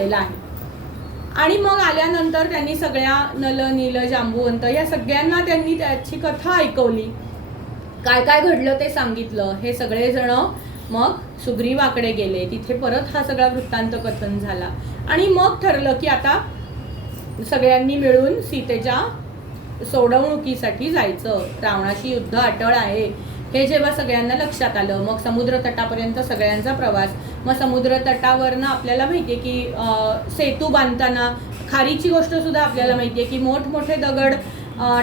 आलेला आहे. आणि मग आल्यानंतर त्यांनी सगळ्या नल नील जांबुवंत या सगळ्यांना त्यांनी त्याची कथा ऐकवली, काय काय घडलं ते सांगितलं. हे सगळेजण मग सुग्रीवाकडे गेले. तिथे परत हा सगळा वृत्तांत कथन झाला आणि मग ठरलं की आता सगळ्यांनी मिळून सीतेच्या सोडवणुकीसाठी जायचं. रावणाशी युद्ध अटळ आहे हे जेव्हा सगळ्यांना लक्षात आलं, मग समुद्र तटापर्यंत सगळ्यांचा प्रवास. मग समुद्र तटावरनं आपल्याला माहिती आहे की सेतू बांधताना खारीची गोष्ट सुद्धा आपल्याला माहिती आहे की मोठमोठे दगड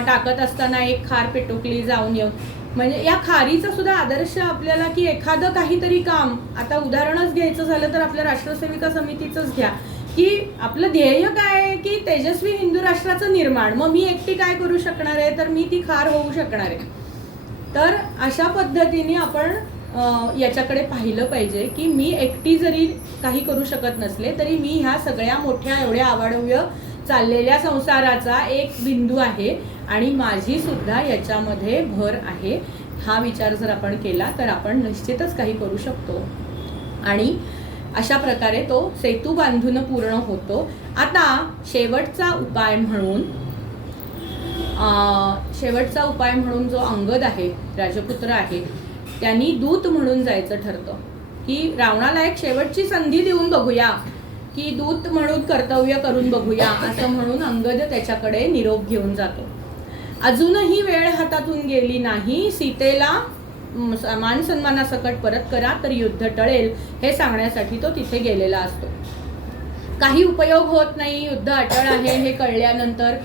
टाकत असताना एक खार पेटोकली जाऊन येऊन. म्हणजे या खारीचा सुद्धा आदर्श आपल्याला की एखादं काहीतरी काम, आता उदाहरणच घ्यायचं झालं तर आपल्या राष्ट्रसेविका समितीचंच घ्या, की आपलं ध्येय काय आहे की तेजस्वी हिंदू राष्ट्राचं निर्माण. मग मी एकटी काय करू शकणार आहे, तर मी ती खार होऊ शकणार आहे. तर अशा पद्धतीने आपण याच्याकडे पाहिलं पाहिजे की मी एकटी जरी काही करू शकत नसले तरी मी ह्या सगळ्या मोठ्या एवढ्या आवाढव्य चाललेल्या संसाराचा एक बिंदू आहे आणि माझी सुद्धा याच्यामध्ये भर आहे. हा विचार जर आपण केला तर आपण निश्चितच काही करू शकतो आणि अशा प्रकारे तो सेतू बांधून पूर्ण होतो. आता शेवटचा उपाय म्हणून जो अंगद आहे, राजपुत्र आहे, त्यांनी दूत म्हणून जायचं ठरतं की रावणाला एक शेवटची संधी देऊन बघूया, की दूत म्हणून कर्तव्य करून बघूया, असं म्हणून अंगद त्याच्याकडे निरोप घेऊन जातो. अजूनही वेळ हातातून गेली नाही, सीतेला मान सन्मानासकट परत करा तर युद्ध टळेल हे सांगण्यासाठी तो तिथे गेलेला असतो. काही उपयोग होत नाही, युद्ध अटळ आहे हे कळल्यानंतर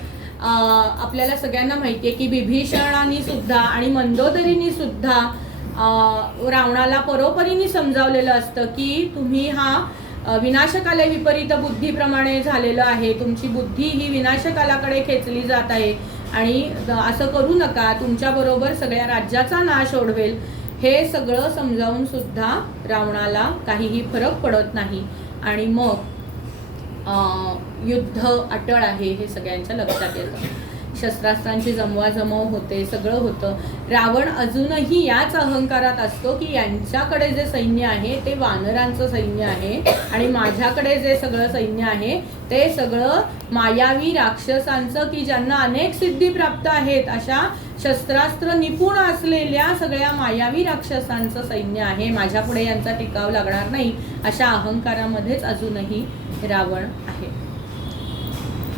आपल्याला सगळ्यांना माहिती आहे की बिभीषणाने सुद्धा आणि मंदोदरीने सुद्धा रावणाला परोपरीने समजावलेलं असतं की तुम्ही हा विनाशकाले विपरीत बुद्धीप्रमाणे झालेलं आहे, तुमची बुद्धी ही विनाशकालाकडे खेचली जात आहे आणि असं करू नका, तुमच्याबरोबर सगळ्या राज्याचा नाश ओढवेल. हे सगळं समजावून सुद्धा रावणाला काहीही फरक पडत नाही आणि मग युद्ध अटळ आहे हे सगळ्यांच्या लक्षात येतं. शस्त्रास्त्रांची जमवाजमव होते, सगळं होतं. रावण अजूनही याच अहंकारात असतो की यांच्याकडे जे सैन्य आहे ते वानरांचं सैन्य आहे आणि माझ्याकडे जे सगळं सैन्य आहे ते सगळं मायावी राक्षसांचं, की ज्यांना अनेक सिद्धी प्राप्त आहेत, अशा शस्त्रास्त्र निपुण असलेल्या सगळ्या मायावी राक्षसांचं सैन्य आहे, माझ्यापुढे यांचा टिकाव लागणार नाही, अशा अहंकारामध्येच अजूनही रावण आहे.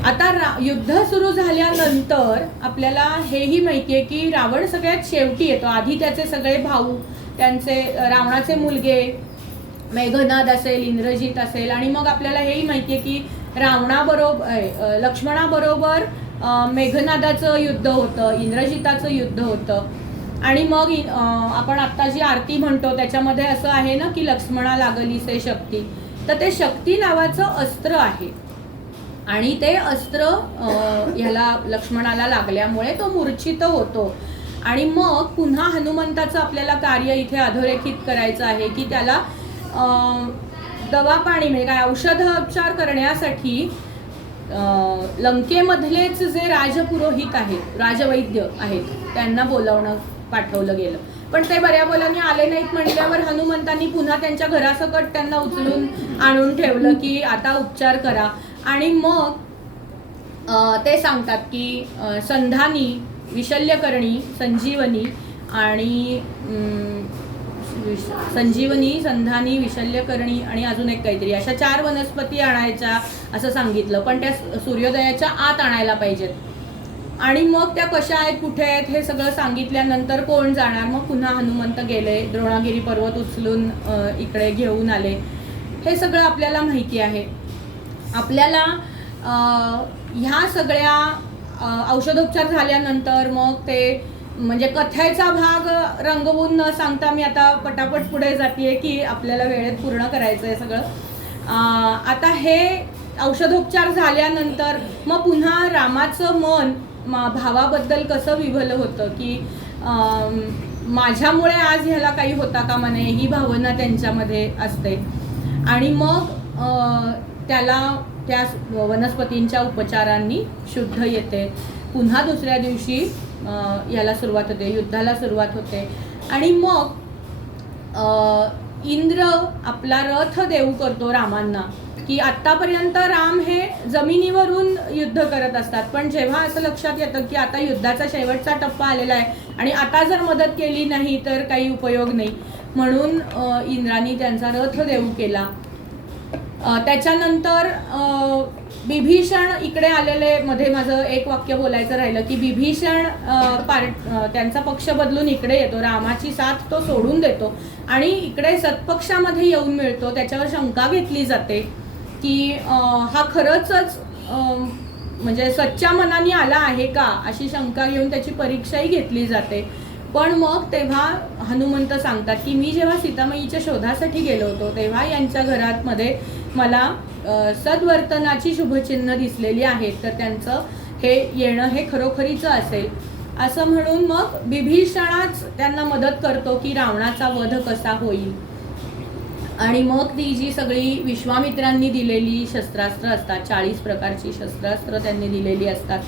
आता युद्ध सुरू झाल्यानंतर आपल्याला हेही माहिती आहे की रावण सगळ्यात शेवटी येतो. आधी त्याचे सगळे भाऊ, त्यांचे रावणाचे मुलगे मेघनाद असेल, इंद्रजित असेल, आणि मग आपल्याला हेही माहिती आहे की लक्ष्मणाबरोबर मेघनादाचं युद्ध होतं, इंद्रजिताचं युद्ध होतं. आणि मग आपण आत्ता जी आरती म्हणतो त्याच्यामध्ये असं आहे ना की लक्ष्मणा लागलीसे शक्ती, तर ते शक्ती नावाचं अस्त्र आहे आणि ते अस्त्र ह्याला लक्ष्मणाला लागल्यामुळे तो मूर्छित होतो. आणि मग पुन्हा हनुमंताचं आपल्याला कार्य इथे अधोरेखित करायचं आहे की त्याला दवा पाणी म्हणजे काय औषधोपचार करण्यासाठी लंकेमधलेच जे राजपुरोहित आहेत, राजवैद्य आहेत, त्यांना पाठवलं गेलं. पण ते बऱ्याबोलाने आले नाहीत म्हटल्यावर हनुमंतांनी पुन्हा त्यांच्या घरासकट त्यांना उचलून आणून ठेवलं की आता उपचार करा. आणि मग ते सांगतात की संधानी, विशल्यकरणी, संजीवनी आणि संधानी, विशल्यकरणी आणि अजून एक काहीतरी, अशा 4 वनस्पती आणायच्या असं सांगितलं. पण त्या सूर्योदयाच्या आत आणायला पाहिजेत. आणि मग त्या कशा आहेत, कुठे आहेत हे सगळं सांगितल्यानंतर कोण जाणार. मग पुन्हा हनुमंत गेले, द्रोणागिरी पर्वत उचलून इकडे घेऊन आले. हे सगळं आपल्याला माहिती आहे. आपल्याला ह्या सगळ्या औषधोपचार झाल्यानंतर मग ते म्हणजे कथेचा भाग रंगवून न सांगता मी आता पटापट पुढे जाते की आपल्याला वेळेत पूर्ण करायचं आहे सगळं. आता हे औषधोपचार झाल्यानंतर मग पुन्हा रामाचं मन भावाबद्दल कसं विभलं होतं की माझ्यामुळे आज ह्याला काही होता का म्हणे, ही भावना त्यांच्यामध्ये असते. आणि मग त्याला त्या वनस्पतींच्या उपचारांनी शुद्ध येते. पुन्हा दुसऱ्या दिवशी याला सुरुवात होते, युद्धाला सुरुवात होते. आणि मग इंद्र आपला रथ देऊ करतो रामांना की आत्तापर्यंत राम हे जमिनीवरून युद्ध करत असतात, पण जेव्हा असं लक्षात येतं की आता युद्धाचा शेवटचा टप्पा आलेला आहे आणि आता जर मदत केली नाही तर काही उपयोग नाही, म्हणून इंद्राने त्यांचा रथ देऊ केला. त्याच्यानंतर बिभीषण इकडे आलेले, मध्ये माझं एक वाक्य बोलायचं राहिलं की बिभीषण त्यांचा पक्ष बदलून इकडे येतो, रामाची साथ तो सोडून देतो आणि इकडे सत्पक्षामध्ये येऊन मिळतो. त्याच्यावर शंका घेतली जाते की हा खरंच म्हणजे सच्च्या मनाने आला आहे का, अशी शंका घेऊन त्याची परीक्षाही घेतली जाते. पण मग तेव्हा हनुमंत सांगतात की मी जेव्हा सीतामाईच्या शोधासाठी गेलो होतो तेव्हा यांच्या घरात मध्ये मला सद्वर्तनाची शुभचिन्ह दिसलेली आहेत, तर त्यांचं हे येणं हे खरोखरीचं असेल असं म्हणून मग बिभीषणाच त्यांना मदत करतो की रावणाचा वध कसा होईल. आणि मग ती जी सगळी विश्वामित्रांनी दिलेली शस्त्रास्त्र असतात, 40 प्रकारची शस्त्रास्त्र त्यांनी दिलेली असतात,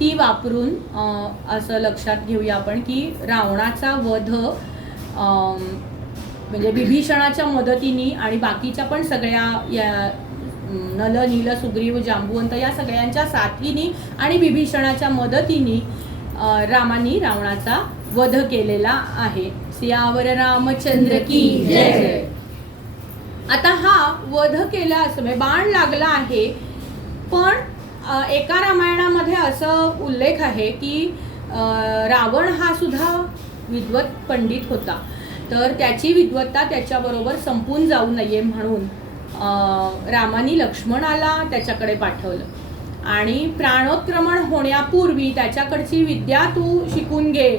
ती वापरून असं लक्षात घेऊया आपण की रावणाचा वध म्हणजे बिभीषणाच्या मदतीने आणि बाकीच्या पण सगळ्या या नल नील सुग्रीव जांबुवंत या सगळ्यांच्या साथीने आणि बिभीषणाच्या मदतीने रामानी रावणाचा वध केलेला आहे. सियावर रामचंद्र की जय. आता हा वध केला असं बाण लागला आहे, पण एका रामायणामध्ये असं उल्लेख आहे की रावण हा सुद्धा विद्वत पंडित होता, तर त्याची विद्वत्ता त्याच्याबरोबर संपून जाऊ नये म्हणून रामानी लक्ष्मणाला त्याच्याकडे पाठवलं आणि प्राणोत्क्रमण होण्यापूर्वी त्याच्याकडची विद्या तू शिकून घे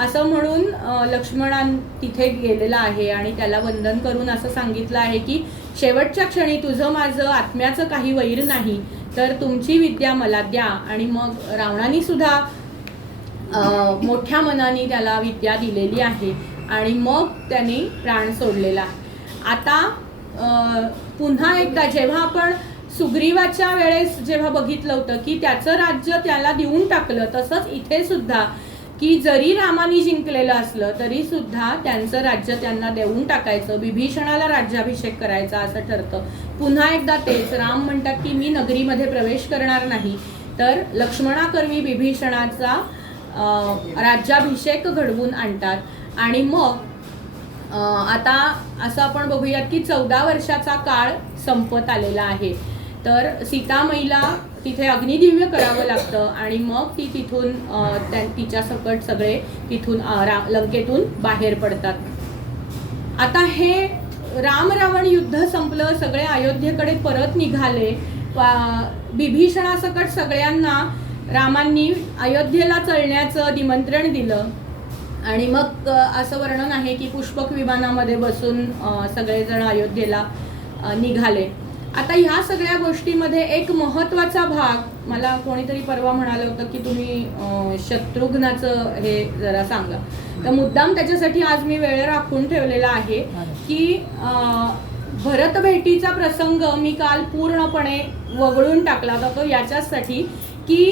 असं म्हणून लक्ष्मणान तिथे गेलेला आहे आणि त्याला वंदन करून असं सांगितलं आहे की शेवटच्या क्षणी तुझं माझं आत्म्याचं काही वैर नाही, तर तुमची विद्या मला द्या. आणि मग रावणाने सुद्धा मोठ्या मनाने त्याला विद्या दिलेली आहे आणि मग त्याने प्राण सोडलेला. आता पुन्हा एकदा जेव्हा आपण सुग्रीवाच्या वेळेस जेव्हा बघितलं होतं की त्याचं राज्य त्याला देऊन टाकलं, तसंच इथे सुद्धा की जरी रामाने जिंकलेलं असलं तरी सुद्धा त्यांचं राज्य त्यांना देऊन टाकायचं, बिभीषणाला राज्याभिषेक करायचा असं ठरतं. पुन्हा एकदा तेच राम म्हणतात की मी नगरीमध्ये प्रवेश करणार नाही, तर लक्ष्मणाकरवी बिभीषणाचा राज्याभिषेक घडवून आणतात. आणि मग आता असं आपण बघूयात की 14 वर्षाचा काळ संपत आलेला आहे, तर सीतामाईला तिथे अग्निदिव्य करावं लागतं आणि मग ती तिथून तिच्या सकट सगळे तिथून लंकेतून बाहेर पडतात. आता हे राम रावण युद्ध संपलं, सगळे अयोध्येकडे परत निघाले. बिभीषणासकट सगळ्यांना रामांनी अयोध्येला चलण्याचं निमंत्रण दिलं आणि मग असं वर्णन आहे की पुष्पक विमानामध्ये बसून सगळेजण अयोध्येला निघाले. आता ह्या सगळ्या गोष्टीमध्ये एक महत्त्वाचा भाग मला कोणीतरी परवा म्हणालं होतं की तुम्ही शत्रुघ्नाचं हे जरा सांगा, तर मुद्दाम त्याच्यासाठी आज मी वेळ राखून ठेवलेला आहे की भरत भेटीचा प्रसंग मी काल पूर्णपणे वगळून टाकला होता, तो याच्यासाठी की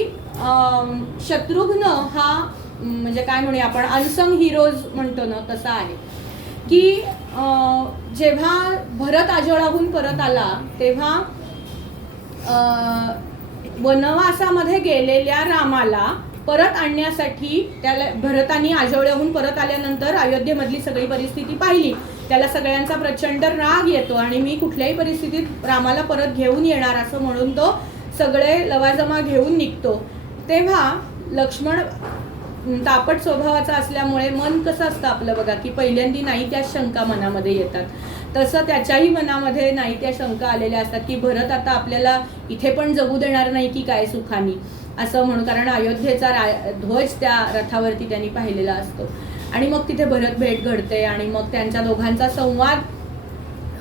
शत्रुघ्न हा म्हणजे काय म्हणूया आपण अनसंग हिरोज म्हणतो ना, तसा आहे की जेव्हा भरत आजोळाहून परत आला तेव्हा वनवासामध्ये गेलेल्या रामाला परत आणण्यासाठी त्याला भरतानी आजोळ्याहून परत आल्यानंतर अयोध्येमधली सगळी परिस्थिती पाहिली, त्याला सगळ्यांचा प्रचंड राग येतो आणि मी कुठल्याही परिस्थितीत रामाला परत घेऊन येणार असं म्हणून तो सगळे लवाजमा घेऊन निघतो. तेव्हा लक्ष्मण तापट स्वभावाचा असल्यामुळे मन कसं असतं आपलं बघा की पहिल्यांदी नाही त्या शंका मनामध्ये येतात, तसं त्याच्याही मनामध्ये नाही त्या शंका आलेल्या असतात की भरत आता आपल्याला इथे पण जगू देणार नाही की काय सुखानी असं म्हणून, कारण अयोध्येचा ध्वज त्या रथावरती त्यांनी पाहिलेला असतो. आणि मग तिथे भरत भेट घडते आणि मग त्यांच्या दोघांचा संवाद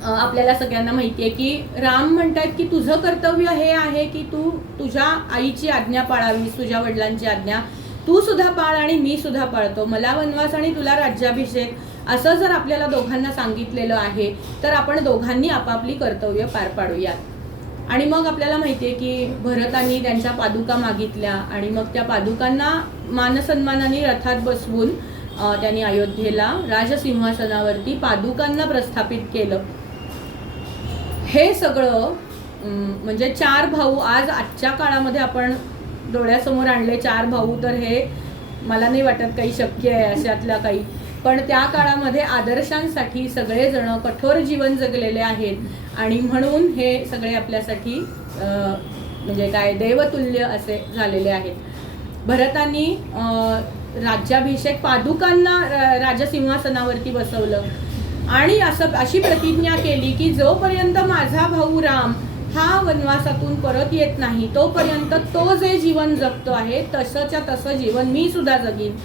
आपल्याला सगळ्यांना माहिती आहे की राम म्हणतात की तुझं कर्तव्य हे आहे की तू तुझ्या आईची आज्ञा पाळावीस, तुझ्या वडिलांची आज्ञा तू सुद्धा पाळ आणि मी सुद्धा पाळतो, मला वनवास आणि तुला राज्याभिषेक असं जर आपल्याला दोघांना सांगितलेलं आहे तर आपण दोघांनी आपापली कर्तव्य पार पाडूयात. आणि मग आपल्याला माहिती आहे की भरतांनी त्यांच्या पादुका मागितल्या आणि मग त्या पादुकांना मानसन्मानाने रथात बसवून त्यांनी अयोध्येला राजसिंहासनावरती पादुकांना प्रस्थापित केलं. हे सगळं म्हणजे 4 भाऊ आजच्या काळामध्ये आपण डोळ्यासमोर आणले 4 भाऊ, तर हे मला नाही वाटत काही शक्य आहे अशातल्या काही. पण त्या काळामध्ये आदर्शांसाठी सगळेजण कठोर जीवन जगलेले आहेत आणि म्हणून हे सगळे आपल्यासाठी म्हणजे काय देवतुल्य असे झालेले आहेत. भरतांनी राज्याभिषेक पादुकांना राजसिंहासनावरती बसवलं आणि अशी प्रतिज्ञा केली की जोपर्यंत माझा भाऊ राम हा वनवासातून परत येत नाही तोपर्यंत तो जे जीवन जगतो आहे तसंच्या तसं जीवन मी सुद्धा जगीन.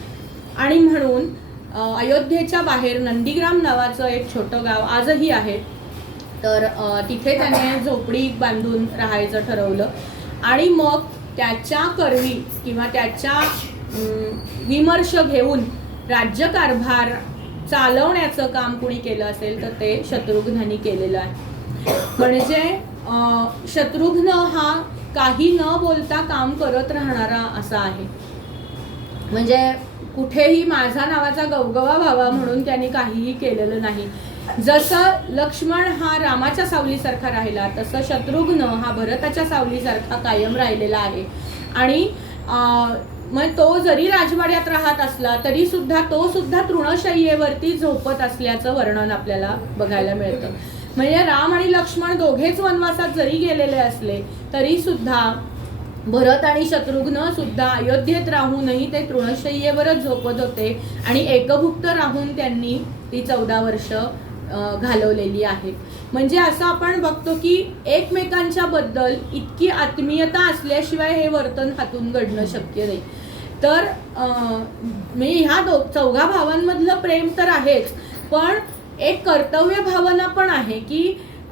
आणि म्हणून अयोध्येच्या बाहेर नंदीग्राम नावाचं एक छोटं गाव आजही आहे, तर तिथे त्याने झोपडी बांधून राहायचं ठरवलं. आणि मग त्याच्या करवी किंवा त्याच्या विमर्श घेऊन राज्यकारभार चालवण्याचं काम कुणी केलं असेल तर ते शत्रुघ्नांनी केलेलं आहे. म्हणजे शत्रुघ्न हा काही न बोलता काम करत राहणारा असा आहे. म्हणजे कुठेही माझा नावाचा गवगवा व्हावा म्हणून त्यांनी काहीही केलेलं नाही. जसं लक्ष्मण हा रामाच्या सावलीसारखा राहिला तसं शत्रुघ्न हा भरताच्या सावलीसारखा कायम राहिलेला आहे. आणि मग तो जरी राजवाड्यात राहत असला तरी सुद्धा तो सुद्धा तृणशय्येवरती झोपत असल्याचं वर्णन आपल्याला बघायला मिळतं. म्हणजे राम आणि लक्ष्मण दोघेच वनवासात जरी गेलेले असले तरी सुद्धा भरत आणि शत्रुघ्न सुद्धा अयोध्येत राहूनही ते तृणशय्येवरच झोपत होते आणि एकभुक्त राहून त्यांनी ती 14 वर्ष घालवलेली आहेत. म्हणजे असं आपण बघतो की एकमेकांच्या बद्दल इतकी आत्मीयता असल्याशिवाय हे वर्तन हातून घडणं शक्य नाही. तर मी ह्या 4 भावांमधलं प्रेम तर आहेच, पण एक कर्तव्य भावना पण आहे की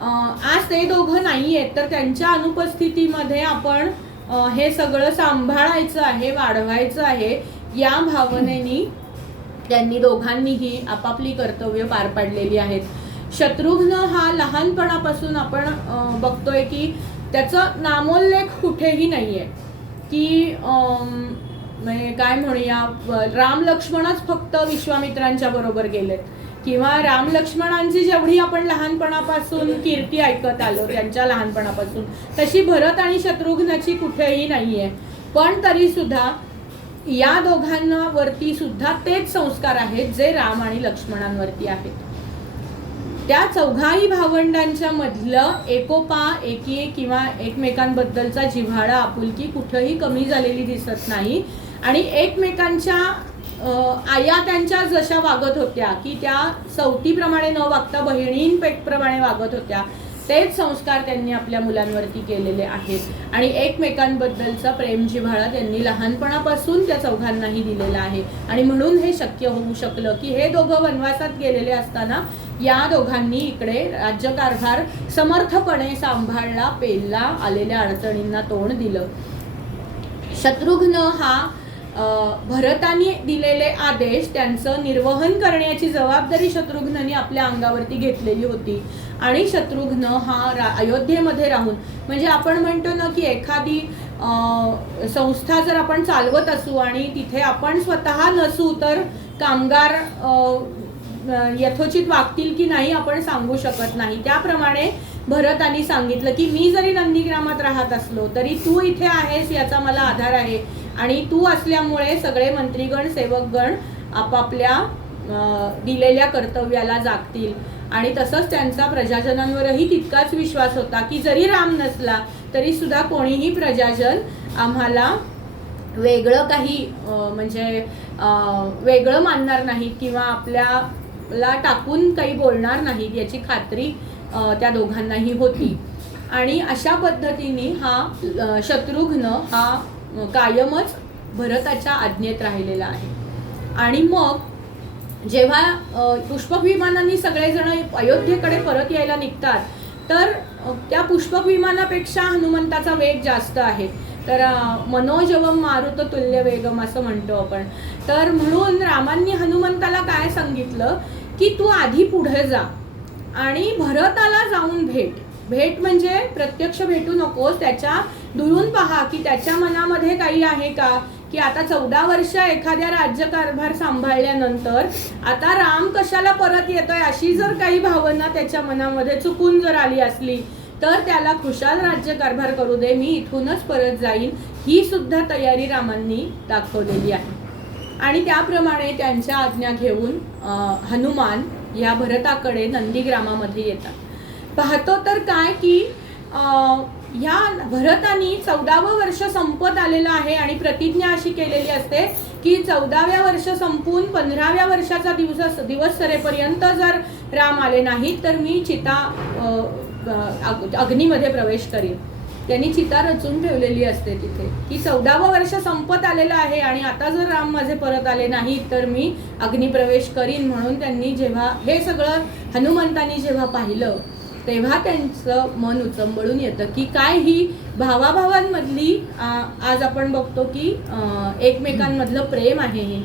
आज ते दोघं नाही आहेत तर त्यांच्या अनुपस्थितीमध्ये आपण हे सगळं सांभाळायचं आहे, वाढवायचं आहे. या भावनेनी त्यांनी दोघांनीही आपापली कर्तव्य पार पाडलेली आहेत. शत्रुघ्न हा लहानपणापासून आपण बघतोय की त्याचं नामोल्लेख कुठेही नाही आहे की काय म्हणूया राम लक्ष्मणच फक्त विश्वामित्रांच्या बरोबर गेलेत किंवा राम लक्ष्मणांची जेवढी आपण लहानपणापासून कीर्ती ऐकत आलो त्यांच्या लहानपणापासून तशी भरत आणि शत्रुघ्नाची कुठेही नाही आहे. पण तरी सुद्धा या दोघांवरती सुद्धा तेच संस्कार आहेत जे राम आणि लक्ष्मणांवरती आहेत. त्या 4ही भावंडांच्या मधलं एकोपा एकी किंवा एकमेकांबद्दलचा जिव्हाळा आपुलकी कुठेही कमी झालेली दिसत नाही. आणि एकमेकांच्या आया त्यांच्या जशा वागत होत्या की त्या सवतीप्रमाणे न वागता बहिणींप्रमाणे वागत होत्या तेच संस्कार त्यांनी आपल्या मुलांवरती केलेले आहेत. आणि एकमेकांबद्दलचा प्रेम जिव्हाळा त्यांनी लहानपणापासून त्या 4घांनाही दिलेला आहे. आणि म्हणून हे शक्य होऊ शकलं की हे दोघं वनवासात गेलेले असताना या दोघांनी इकडे राज्यकारभार समर्थपणे सांभाळला, पेलला, आलेल्या अडचणींना तोंड दिलं. शत्रुघ्न हा भरताने दिलेले आदेश त्यांचं निर्वहन करण्याची जबाबदारी शत्रुघ्नाने आपल्या अंगावरती घेतलेली होती. आणि शत्रुघ्न हा अयोध्येमध्ये राहून म्हणजे आपण म्हणतो ना की एखादी संस्था जर आपण चालवत असू आणि तिथे आपण स्वतः नसू तर कामगार यथोचित वागतील की नाही आपण सांगू शकत नाही. त्याप्रमाणे भरताने सांगितलं की मी जरी नंदीग्रामात राहत असलो तरी तू इथे आहेस याचा मला आधार आहे आणि तू असल्यामुळे सगळे मंत्रीगण सेवकगण आपापल्या दिलेल्या कर्तव्याला जागतील. आणि तसंच त्यांचा प्रजाजनांवरही तितकाच विश्वास होता की जरी राम नसला तरी सुद्धा कोणीही प्रजाजन आम्हाला वेगळं काही म्हणजे वेगळं मानणार नाहीत किंवा आपल्याला टाकून काही बोलणार नाहीत याची खात्री त्या दोघांनाही होती. आणि अशा पद्धतीने हा शत्रुघ्न हा कायमच भरताच्या आज्ञेत राहिलेला आहे. आणि मग जेव्हा पुष्पक विमानांनी सगळेजण अयोध्येकडे परत यायला निघतात तर त्या पुष्पक विमानापेक्षा हनुमंताचा वेग जास्त आहे. तर मनोजवम मारुत तुल्य वेगम असं म्हणतो आपण. तर म्हणून रामांनी हनुमंताला काय सांगितलं की तू आधी पुढे जा आणि भरताला जाऊन भेट म्हणजे प्रत्यक्ष भेटू नकोस, त्याच्या दुरून पहा की त्याच्या मनामध्ये काही आहे का की आता 14 वर्ष एखाद्या राज्यकारभार सांभाळल्यानंतर आता राम कशाला परत येतोय अशी जर काही भावना त्याच्या मनामध्ये चुकून जर आली असली तर त्याला खुशाल राज्यकारभार करू दे, मी इथूनच परत जाईन, ही सुद्धा तयारी रामांनी दाखवलेली आहे. आणि त्याप्रमाणे त्यांच्या आज्ञा घेऊन हनुमान या भरताकडे नंदीग्रामामध्ये येतात. पाहतो तर काय की ह्या भरतानी 14वं वर्ष संपत आलेलं आहे आणि प्रतिज्ञा अशी केलेली असते की 14व्या वर्ष संपून 15व्या वर्षाचा दिवस सरेपर्यंत जर राम आले नाहीत तर मी चिता अग्नीमध्ये प्रवेश करीन. त्यांनी चिता रचून ठेवलेली असते तिथे की 14वं वर्ष संपत आलेलं आहे आणि आता जर राम माझे परत आले नाहीत तर मी अग्निप्रवेश करीन. म्हणून त्यांनी जेव्हा हे सगळं हनुमंतांनी जेव्हा पाहिलं तेव्हा त्यांचं मन उचंबळून येतं की काय ही भावाभावांमधली आज आपण बघतो की एकमेकांमधलं प्रेम आहे हे.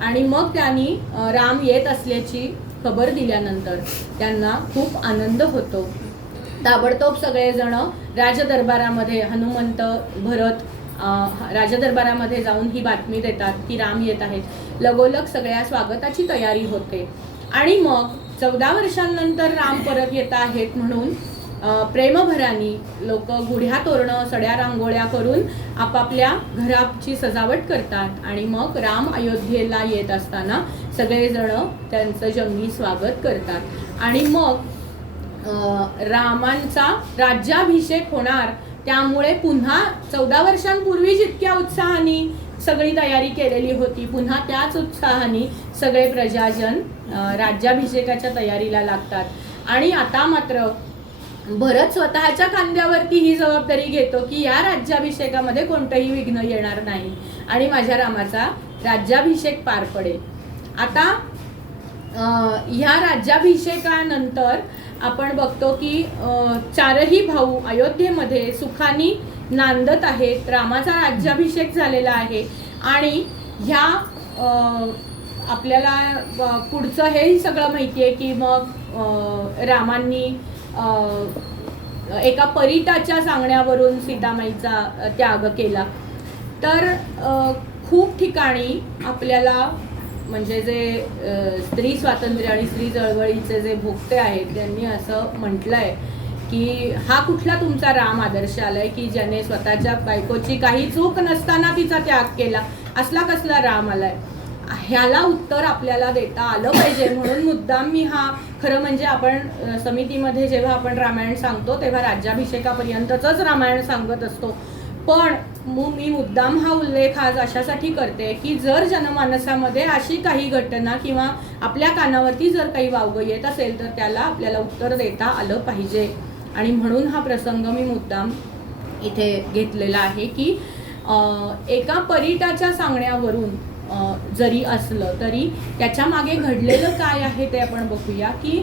आणि मग त्यांनी राम येत असल्याची खबर दिल्यानंतर त्यांना खूप आनंद होतो. ताबडतोब सगळेजण राजदरबारामध्ये हनुमंत भरत राजदरबारामध्ये जाऊन ही बातमी देतात की राम येत आहेत. लगोलग सगळ्या स्वागताची तयारी होते. आणि मग 14 वर्षांनंतर राम परत येत आहेत म्हणून प्रेमभरानी लोक गुढ्या तोरणं सड्या रांगोळ्या करून आपापल्या घराची सजावट करतात. आणि मग राम अयोध्येला येत असताना सगळेजण त्यांचं जंगी स्वागत करतात. आणि मग रामांचा राज्याभिषेक होणार. त्यामुळे पुन्हा 14 वर्षांपूर्वी जितक्या उत्साहाने सगळी तयारी केलेली होती पुन्हा त्याच उत्साहाने सगळे प्रजाजन राज्याभिषेकाच्या तयारीला लागतात. आणि आता मात्र भरत स्वतःच्या खांद्यावरती ही जबाबदारी घेतो की या राज्याभिषेकामध्ये कोणतंही विघ्न येणार नाही आणि माझ्या रामाचा राज्याभिषेक पार पडेल. आता ह्या राज्याभिषेकानंतर आपण बघतो की चारही भाऊ अयोध्येमध्ये सुखाने नांदत आहेत. रामाचा राज्याभिषेक झालेला आहे. आणि ह्या आपल्याला पुढचं हे सगळं माहिती आहे की मग रामांनी एका परिटाच्या सांगण्यावरून सीतामाईचा त्याग केला. तर खूप ठिकाणी आपल्याला म्हणजे जे स्त्री स्वातंत्र्य आणि स्त्री चळवळीचे जे भोक्ते आहेत त्यांनी असं म्हटलंय की हा कुठला तुमचा राम आदर्श आलाय की ज्याने स्वतःच्या बायकोची काही चूक नसताना तिचा त्याग केला, असला कसला राम आलाय. ह्याला उत्तर आपल्याला देता आलं पाहिजे म्हणून मुद्दाम मी हा खरं म्हणजे आपण समितीमध्ये जेव्हा आपण रामायण सांगतो तेव्हा राज्याभिषेकापर्यंतच रामायण सांगत असतो. पण मी मुद्दाम हा उल्लेख आज अशासाठी करते की जर जनमानसामध्ये अशी काही घटना किंवा आपल्या कानावरती जर काही वावगं येत असेल तर त्याला आपल्याला उत्तर देता आलं पाहिजे. आणि म्हणून हा प्रसंग मी मुद्दाम इथे घेतलेला आहे की एका परिटाच्या सांगण्यावरून जरी असलं तरी त्याच्या मागे घडलेलं काय आहे ते आपण बघूया की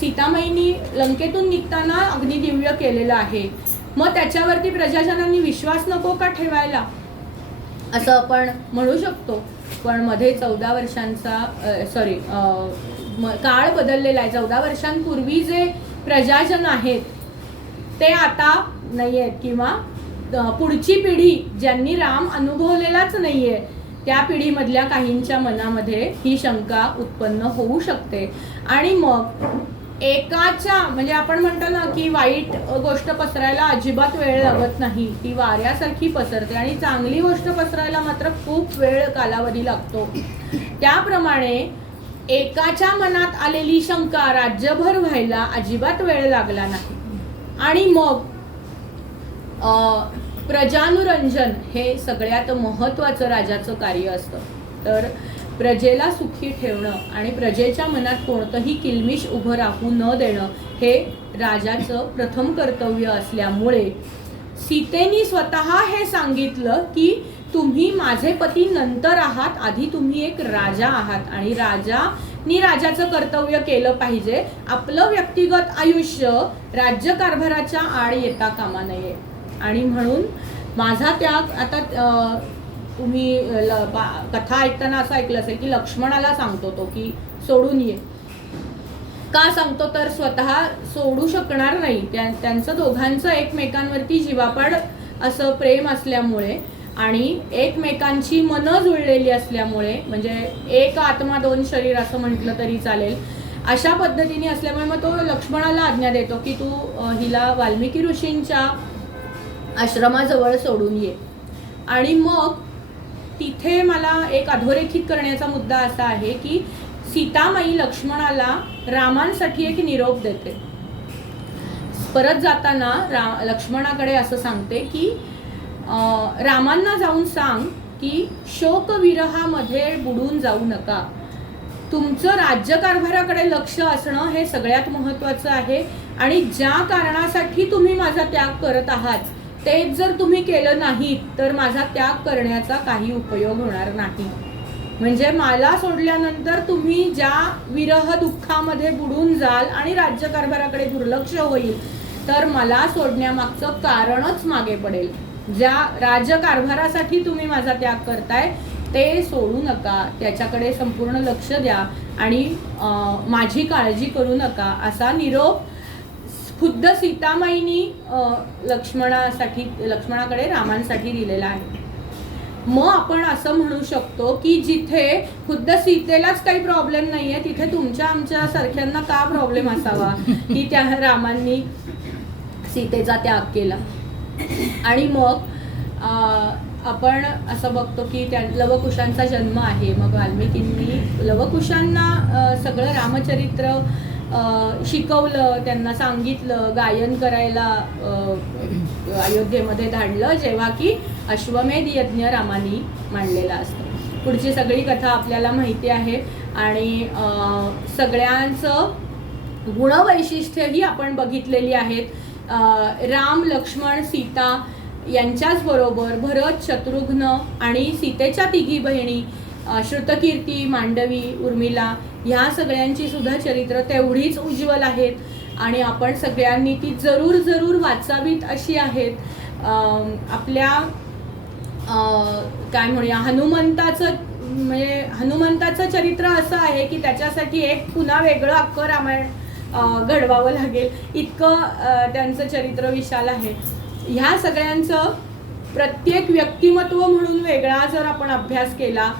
सीतामाईनी लंकेतून निघताना अग्निदिव्य केलेलं आहे. मग त्याच्यावरती प्रजाजनांनी विश्वास नको का ठेवायला असं आपण म्हणू शकतो. पण मध्ये 14 वर्षांचा काळ बदललेला आहे. 14 वर्षांपूर्वी जे प्रजाजन आहेत ते आता नाही आहेत किंवा पुढची पिढी ज्यांनी राम अनुभवलेलाच नाहीये त्या पिढीमधल्या काहींच्या मनामध्ये ही शंका उत्पन्न होऊ शकते. आणि मग एकाच्या म्हणजे आपण म्हणतो ना की वाईट गोष्ट पसरायला अजिबात वेळ लागत नाही, ती वाऱ्यासारखी पसरते. आणि चांगली गोष्ट पसरायला मात्र खूप वेळ कालावधी लागतो. त्याप्रमाणे एकाच्या मनात आलेली शंका राज्यभर व्हायला अजिबात वेळ लागला नाही. आणि मग प्रजानुरंजन हे सगळ्यात महत्त्वाचं राजाचं कार्य असतं. तर प्रजेला सुखी ठेवणं आणि प्रजेच्या मनात कोणतंही किलमिश उभं राहू न देणं हे राजाचं प्रथम कर्तव्य असल्यामुळे सीतेनी स्वतः हे सांगितलं की तुम्ही माझे पती नंतर आहात, आधी तुम्ही एक राजा आहात आणि राजानी राजाचं कर्तव्य केलं पाहिजे. आपलं व्यक्तिगत आयुष्य राज्यकारभाराच्या आड येता कामा नये. आणि म्हणून माझा त्याग आता तुम्ही कथा ऐकताना असं ऐकलं असेल की लक्ष्मणाला सांगतो तो की सोडून ये. का सांगतो तर स्वतः सोडू शकणार नाही. त्यांचं दोघांचं एकमेकांवरती जीवापाड असं प्रेम असल्यामुळे आणि एकमेकांची मनं जुळलेली असल्यामुळे म्हणजे एक आत्मा दोन शरीर असं म्हटलं तरी चालेल. अशा पद्धतीने असल्यामुळे मग तो लक्ष्मणाला आज्ञा देतो की तू हिला वाल्मिकी ऋषींच्या आश्रमाजवळ सोडून ये. आणि मग तिथे मला एक अधोरेखित करण्याचा मुद्दा असा आहे की सीतामाई लक्ष्मणाला रामांसाठी एक निरोप देते. परत जाताना लक्ष्मणाकडे असं सांगते की रामांना जाऊन सांग की शोकविरहामध्ये बुडून जाऊ नका. तुमचं राज्यकारभाराकडे लक्ष असणं हे सगळ्यात महत्त्वाचं आहे. आणि ज्या कारणासाठी तुम्ही माझा त्याग करत आहात तेच जर तुम्ही केलं नाहीत तर माझा त्याग करण्याचा काही उपयोग होणार नाही. म्हणजे मला सोडल्यानंतर तुम्ही ज्या विरह दुःखामध्ये बुडून जाल आणि राज्यकारभाराकडे दुर्लक्ष होईल तर मला सोडण्यामागचं कारणच मागे पडेल. ज्या राज्यकारभारासाठी तुम्ही माझा त्याग करताय ते सोडू नका, त्याच्याकडे संपूर्ण लक्ष द्या आणि माझी काळजी करू नका असा निरोप खुद्द सीतामाईनी लक्ष्मणाकडे रामांसाठी दिलेला आहे. मग आपण असं म्हणू शकतो की जिथे खुद्द सीतेलाच काही प्रॉब्लेम नाहीये तिथे तुमच्या आमच्या सारख्यांना का प्रॉब्लेम असावा की त्या रामांनी सीतेचा त्याग केला. आणि मग आपण असं बघतो की त्या लवकुशांचा जन्म आहे. मग वाल्मिकींनी लवकुशांना सगळं रामचरित्र शिकवलं, त्यांना सांगितलं, गायन करायला अयोध्येमध्ये धाडलं जेव्हा की अश्वमेध यज्ञ रामानी मांडलेला असतो. पुढची सगळी कथा आपल्याला माहिती आहे आणि सगळ्यांचं गुणवैशिष्ट्यही आपण बघितलेली आहेत. राम, लक्ष्मण, सीता यांच्याच बरोबर भरत, शत्रुघ्न आणि सीतेच्या तिघी बहिणी श्रुतकीर्ती, मांडवी, उर्मिला ह्या सगळ्यांची सुद्धा चरित्र तेवढीच उज्ज्वल आहेत आणि आपण सगळ्यांनी ती जरूर जरूर वाचावीत अशी आहेत. आपल्या काय म्हणूया हनुमंताचं चरित्र असं आहे की त्याच्यासाठी एक पुन्हा वेगळं अख्खं रामायण घडवावं लागेल इतकं त्यांचं चरित्र विशाल आहे. ह्या सगळ्यांचं प्रत्येक व्यक्तिमत्व म्हणून वेगळा जर आपण अभ्यास केला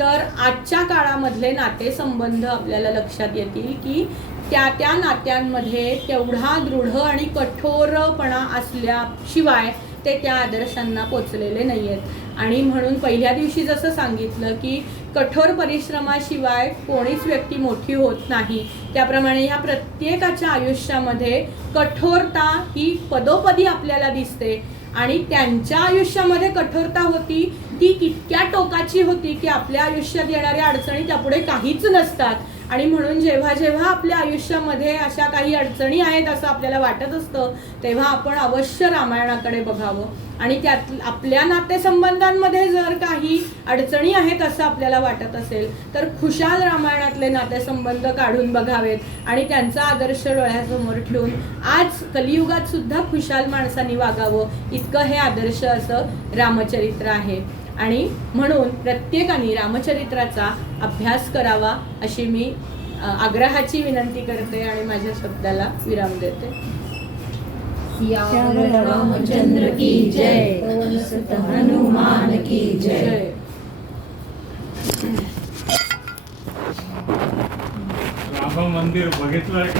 तर आजच्या काळामधले नातेसंबंध आपल्याला लक्षात येतील की त्या नात्यांमध्ये तेवढा दृढ आणि कठोरपणा असल्याशिवाय ते त्या आदर्शांना पोचलेले नाही आहेत. आणि म्हणून पहिल्या दिवशी जसं सांगितलं की कठोर परिश्रमाशिवाय कोणीच व्यक्ती मोठी होत नाही, त्याप्रमाणे ह्या प्रत्येकाच्या आयुष्यामध्ये कठोरता ही पदोपदी आपल्याला दिसते. आणि त्यांच्या आयुष्यामध्ये कठोरता होती ती इतक्या टोकाची होती की आपल्या आयुष्यात येणाऱ्या अडचणी त्यापुढे काहीच नसतात. आणि म्हणून जेव्हा जेव्हा आपल्या आयुष्यामध्ये अशा काही अडचणी आहेत असं आपल्याला वाटत असतं तेव्हा आपण अवश्य रामायणाकडे बघावं आणि त्यात आपल्या नातेसंबंधांमध्ये जर काही अडचणी आहेत असं आपल्याला वाटत असेल तर खुशाल रामायणातले नातेसंबंध काढून बघावेत आणि त्यांचा आदर्श डोळ्यासमोर ठेवून आज कलियुगात सुद्धा खुशाल माणसांनी वागावं इतकं हे आदर्श असं रामचरित्र आहे. आणि म्हणून प्रत्येकाने रामचरित्राचा अभ्यास करावा अशी मी आग्रहाची विनंती करते आणि माझ्या शब्दाला विराम देते. रामचंद्र की जय, हनुमान की जय. राम मंदिर बघितलंय का?